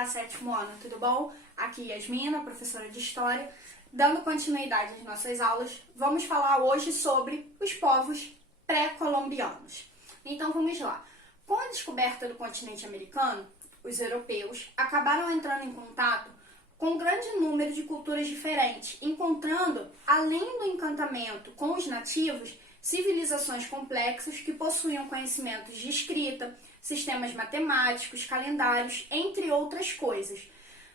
Olá, sétimo ano, tudo bom? Aqui Yasmina, professora de História. Dando continuidade às nossas aulas, vamos falar hoje sobre os povos pré-colombianos. Então vamos lá. Com a descoberta do continente americano, os europeus acabaram entrando em contato com um grande número de culturas diferentes, encontrando, além do encantamento com os nativos, civilizações complexas que possuíam conhecimentos de escrita, sistemas matemáticos, calendários, entre outras coisas.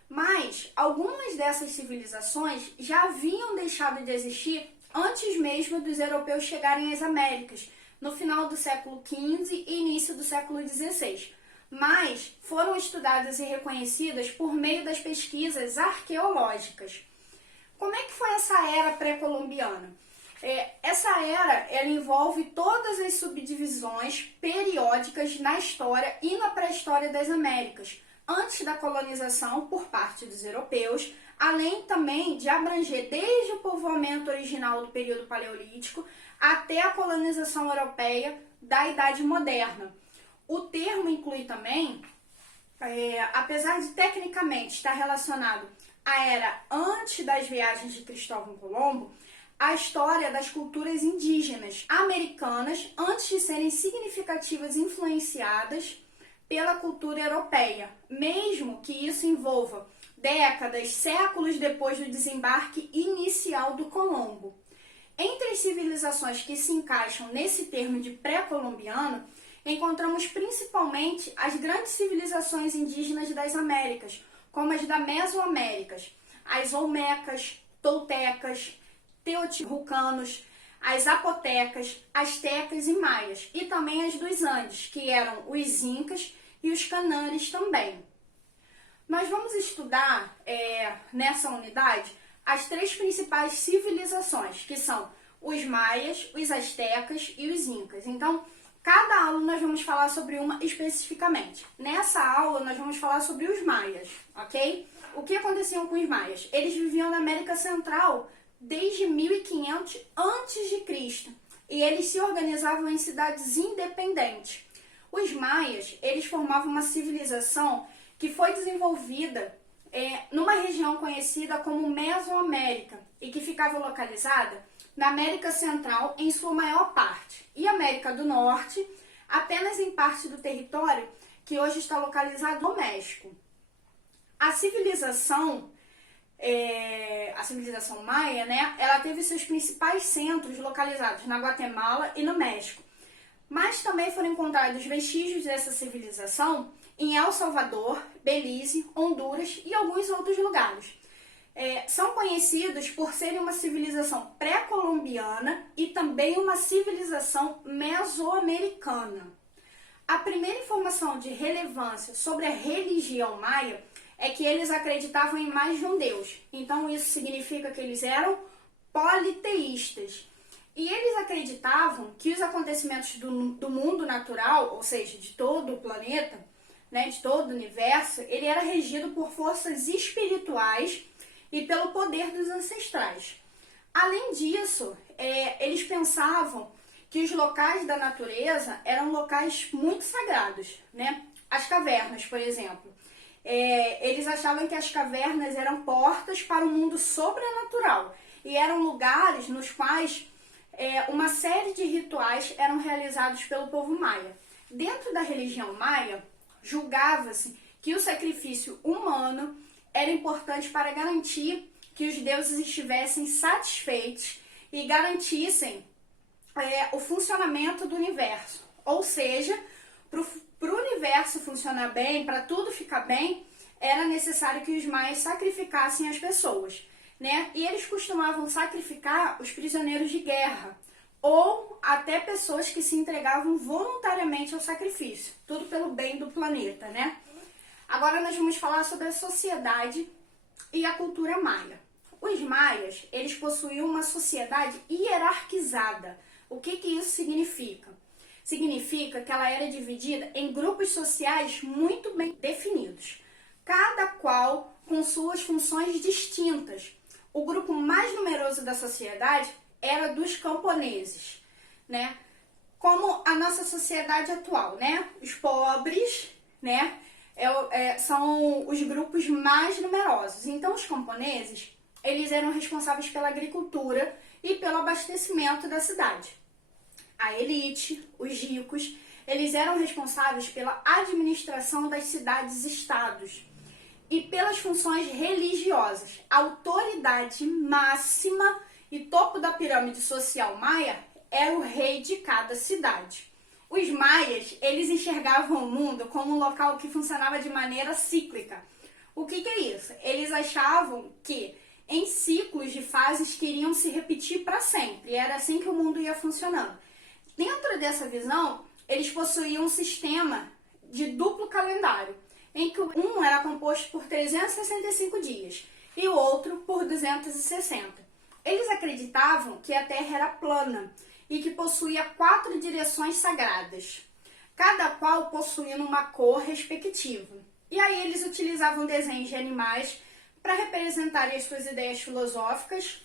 Mas algumas dessas civilizações já haviam deixado de existir antes mesmo dos europeus chegarem às Américas, no final do século XV e início do século XVI. Mas foram estudadas e reconhecidas por meio das pesquisas arqueológicas. Como é que foi essa era pré-colombiana? Essa era ela envolve todas as subdivisões periódicas na história e na pré-história das Américas, antes da colonização por parte dos europeus, além também de abranger desde o povoamento original do período paleolítico até a colonização europeia da Idade Moderna. O termo inclui também, apesar de tecnicamente estar relacionado à era antes das viagens de Cristóvão Colombo, a história das culturas indígenas americanas antes de serem significativas influenciadas pela cultura europeia, mesmo que isso envolva décadas, séculos depois do desembarque inicial do Colombo. Entre as civilizações que se encaixam nesse termo de pré-colombiano, encontramos principalmente as grandes civilizações indígenas das Américas, como as da Mesoamérica, as Olmecas, Toltecas, Teotihuacanos, as Zapotecas, Astecas e Maias, e também as dos Andes, que eram os Incas e os Cananes também. Nós vamos estudar nessa unidade as três principais civilizações, que são os Maias, os Astecas e os Incas. Então, cada aula nós vamos falar sobre uma especificamente. Nessa aula nós vamos falar sobre os Maias, ok? O que acontecia com os Maias? Eles viviam na América Central desde 1500 a.C. e eles se organizavam em cidades independentes. Os Maias, eles formavam uma civilização que foi desenvolvida numa região conhecida como Mesoamérica e que ficava localizada na América Central em sua maior parte e América do Norte apenas em parte do território que hoje está localizado no México. A civilização maia, né, ela teve seus principais centros localizados na Guatemala e no México, mas também foram encontrados vestígios dessa civilização em El Salvador, Belize, Honduras e alguns outros lugares. São conhecidos por serem uma civilização pré-colombiana e também uma civilização mesoamericana. A primeira informação de relevância sobre a religião maia é que eles acreditavam em mais de um deus. Então isso significa que eles eram politeístas. E eles acreditavam que os acontecimentos do mundo natural, ou seja, de todo o planeta, né, de todo o universo, ele era regido por forças espirituais e pelo poder dos ancestrais. Além disso, eles pensavam que os locais da natureza eram locais muito sagrados, né? As cavernas, por exemplo. Eles achavam que as cavernas eram portas para o mundo sobrenatural e eram lugares nos quais uma série de rituais eram realizados pelo povo maia. Dentro da religião maia, julgava-se que o sacrifício humano era importante para garantir que os deuses estivessem satisfeitos e garantissem o funcionamento do universo. Ou seja, para o universo funcionar bem, para tudo ficar bem, era necessário que os maias sacrificassem as pessoas, né? E eles costumavam sacrificar os prisioneiros de guerra ou até pessoas que se entregavam voluntariamente ao sacrifício, tudo pelo bem do planeta, né? Agora nós vamos falar sobre a sociedade e a cultura maia. Os maias, eles possuíam uma sociedade hierarquizada. O que isso significa? Significa que ela era dividida em grupos sociais muito bem definidos, cada qual com suas funções distintas. O grupo mais numeroso da sociedade era dos camponeses, né? Como a nossa sociedade atual, né? Os pobres, né? são os grupos mais numerosos. Então, os camponeses, eles eram responsáveis pela agricultura e pelo abastecimento da cidade. A elite, os ricos, eles eram responsáveis pela administração das cidades-estados e pelas funções religiosas. A autoridade máxima e topo da pirâmide social maia era o rei de cada cidade. Os maias, eles enxergavam o mundo como um local que funcionava de maneira cíclica. O que é isso? Eles achavam que em ciclos de fases que iriam se repetir para sempre. E era assim que o mundo ia funcionando. Dentro dessa visão, eles possuíam um sistema de duplo calendário, em que um era composto por 365 dias e o outro por 260. Eles acreditavam que a Terra era plana e que possuía 4 direções sagradas, cada qual possuindo uma cor respectiva. E aí eles utilizavam desenhos de animais para representarem as suas ideias filosóficas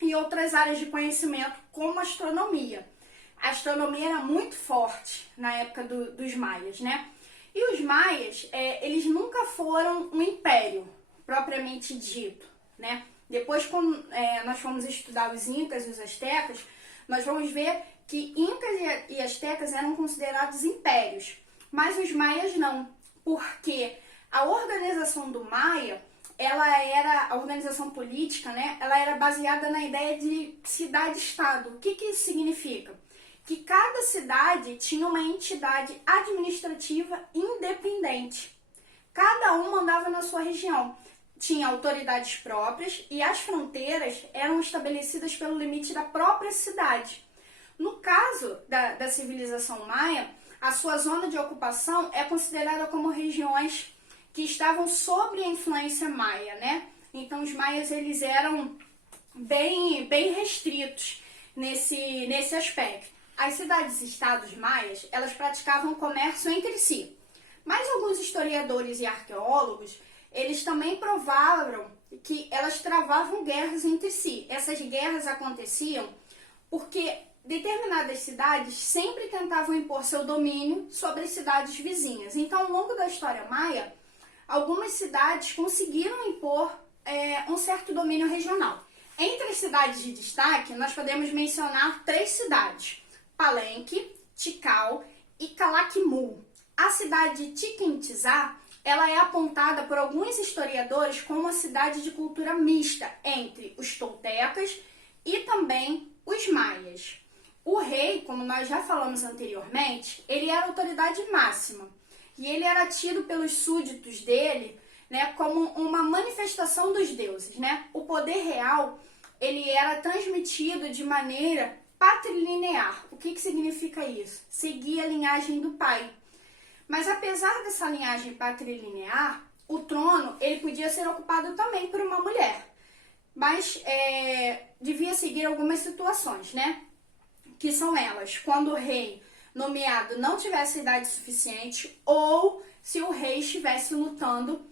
e outras áreas de conhecimento, como a astronomia. A astronomia era muito forte na época dos maias, né? E os maias, eles nunca foram um império, propriamente dito, né? Depois, quando nós fomos estudar os incas e os astecas, nós vamos ver que incas e astecas eram considerados impérios, mas os maias não, porque a organização do maia, a organização política, né? Ela era baseada na ideia de cidade-estado. O que isso significa? Que cada cidade tinha uma entidade administrativa independente. Cada um mandava na sua região. Tinha autoridades próprias e as fronteiras eram estabelecidas pelo limite da própria cidade. No caso da civilização maia, a sua zona de ocupação é considerada como regiões que estavam sob a influência maia, né? Então os maias, eles eram bem restritos nesse aspecto. As cidades-estados maias, elas praticavam comércio entre si, mas alguns historiadores e arqueólogos, eles também provaram que elas travavam guerras entre si. Essas guerras aconteciam porque determinadas cidades sempre tentavam impor seu domínio sobre as cidades vizinhas. Então, ao longo da história maia, algumas cidades conseguiram impor um certo domínio regional. Entre as cidades de destaque, nós podemos mencionar 3 cidades: Palenque, Tikal e Calakmul. A cidade de Chichen Itzá, ela é apontada por alguns historiadores como uma cidade de cultura mista entre os toltecas e também os maias. O rei, como nós já falamos anteriormente, ele era a autoridade máxima e ele era tido pelos súditos dele, né, como uma manifestação dos deuses, né? O poder real, ele era transmitido de maneira patrilinear. O que significa isso? Seguir a linhagem do pai. Mas apesar dessa linhagem patrilinear, o trono, ele podia ser ocupado também por uma mulher. Mas devia seguir algumas situações, né? Que são elas: quando o rei nomeado não tivesse idade suficiente ou se o rei estivesse lutando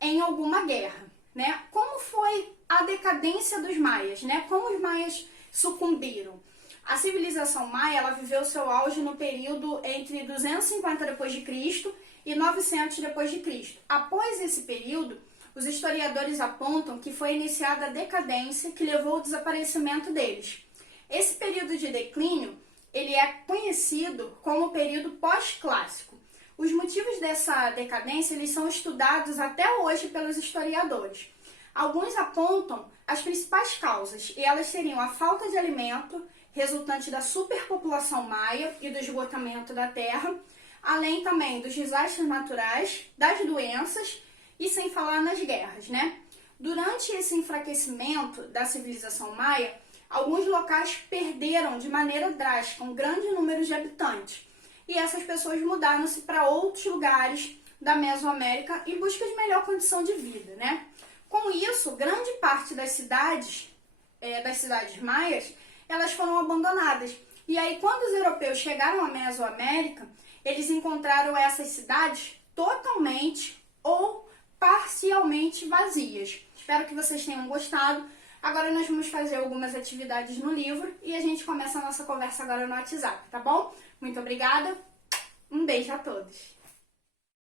em alguma guerra, né? Como foi a decadência dos maias, né? Como os maias sucumbiram? A civilização maia, ela viveu seu auge no período entre 250 d.C. e 900 d.C. Após esse período, os historiadores apontam que foi iniciada a decadência que levou ao desaparecimento deles. Esse período de declínio, ele é conhecido como período pós-clássico. Os motivos dessa decadência, eles são estudados até hoje pelos historiadores. Alguns apontam as principais causas, e elas seriam a falta de alimento, resultante da superpopulação maia e do esgotamento da terra, além também dos desastres naturais, das doenças e sem falar nas guerras, né? Durante esse enfraquecimento da civilização maia, alguns locais perderam de maneira drástica um grande número de habitantes. E essas pessoas mudaram-se para outros lugares da Mesoamérica em busca de melhor condição de vida, né? Com isso, grande parte das cidades maias, elas foram abandonadas. E aí, quando os europeus chegaram à Mesoamérica, eles encontraram essas cidades totalmente ou parcialmente vazias. Espero que vocês tenham gostado. Agora nós vamos fazer algumas atividades no livro e a gente começa a nossa conversa agora no WhatsApp, tá bom? Muito obrigada, um beijo a todos!